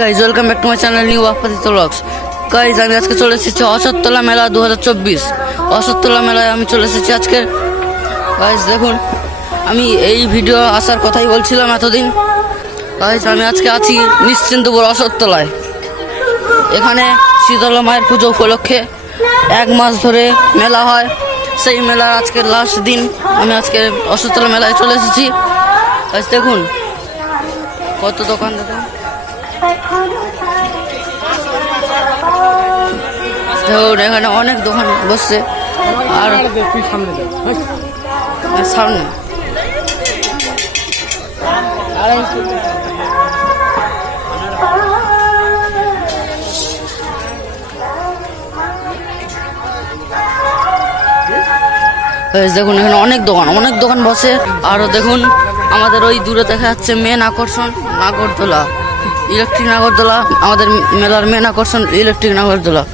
Guys welcome back to my channel new আপাতত blogs. Guys আমি আজকে চলে এসেছি অশোকতলা মেলা 2024। অশোকতলা মেলায় আমি চলে এসেছি আজকে। গাইজ দেখুন, আমি এই ভিডিও আসার কথাই বলছিলাম এতদিন। গাইজ আমি আজকে আছি নিশ্চিন্তপুর অশোকতলায়। এখানে শীতলা মায়ের পুজো উপলক্ষে 1 মাস ধরে মেলা হয়। সেই মেলার আজকে লাস্ট দিন আমি আজকে অশোকতলা মেলায় চলে এসেছি। গাইজ দেখুন কত দোকান, দেখুন এখানে অনেক দোকান বসছে। আর সামনে দেখুন এখানে অনেক দোকান বসে। আরো দেখুন আমাদের ওই দূরে দেখা যাচ্ছে মেন আকর্ষণ নাগরদোলা, ইলেকট্রিক নাগরদোলা। আমাদের মেলার মেন আকর্ষণ ইলেকট্রিক নাগরদোলা।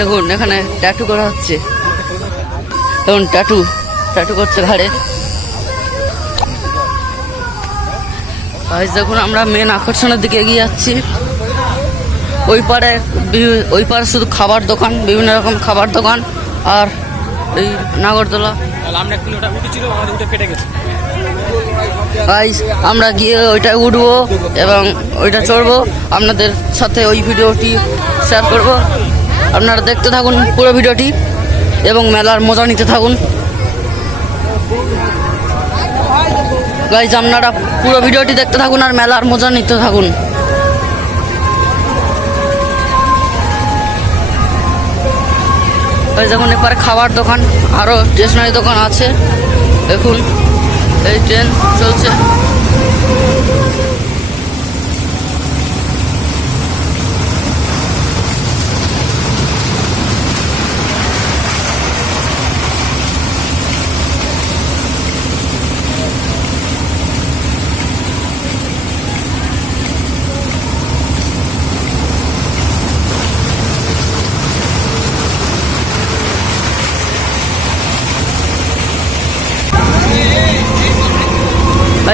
দেখুন এখানে ট্যাটু করা হচ্ছে, দেখুন ট্যাটু করছে ঘাড়ে। দেখুন আমরা মেন আকর্ষণের দিকে এগিয়ে যাচ্ছি। ওই পারে শুধু খাবার দোকান, বিভিন্ন রকম খাবার দোকান আর এই নাগরদোলা। গাইস আমরা গিয়ে ওইটা উঠবো এবং ওইটা চড়বো। আপনাদের সাথে ওই ভিডিওটি শেয়ার করব। আপনারা দেখতে থাকুন পুরো ভিডিওটি এবং মেলার মজা নিতে থাকুন। গাইস আপনারা পুরো ভিডিওটি দেখতে থাকুন আর মেলার মজা নিতে থাকুন। দেখুন এপারে খাবার দোকান, আরো স্টেশনারি দোকান আছে। দেখুন এই ট্রেন চলছে।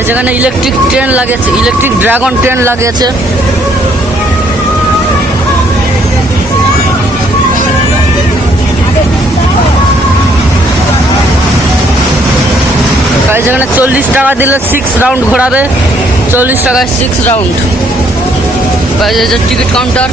যেখানে ইলেকট্রিক ট্রেন লাগিয়েছে, ইলেকট্রিক ড্রাগন ট্রেন লাগিয়েছে। যেখানে 40 টাকা দিলে 6 রাউন্ড ঘোরাবে, 40 টাকায় 6 রাউন্ড। Ticket counter.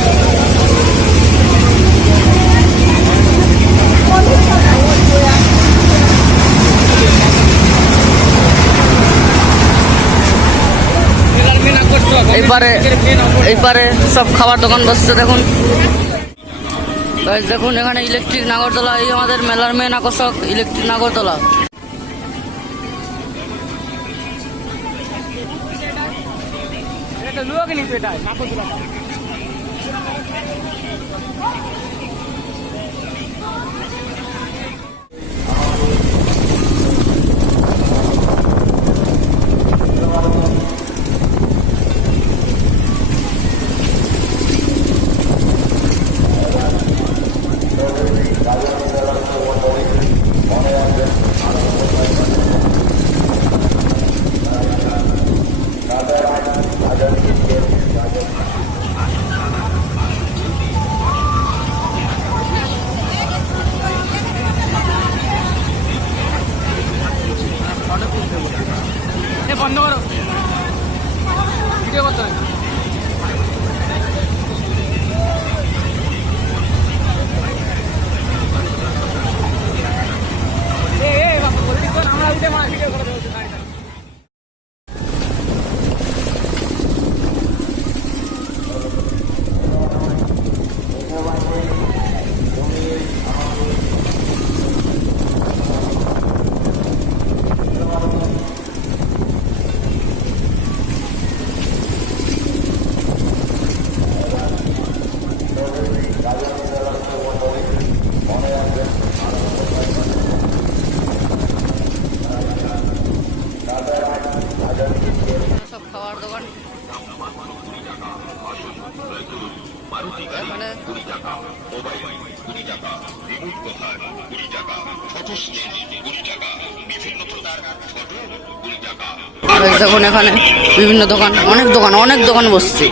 এইপারে সব খাবার দোকান বসছে। দেখুন দেখুন এখানে ইলেকট্রিক নাগরদোলা। এই আমাদের মেলার মেন আকর্ষক ইলেকট্রিক নাগরদোলা। বন্ধ করো, ভিডিও করতে হবে। আমরা উঠে ভিডিও করে দেবো। সব খাবার দোকান। এখানে দেখুন এখানে বিভিন্ন দোকান, অনেক দোকান বসছে।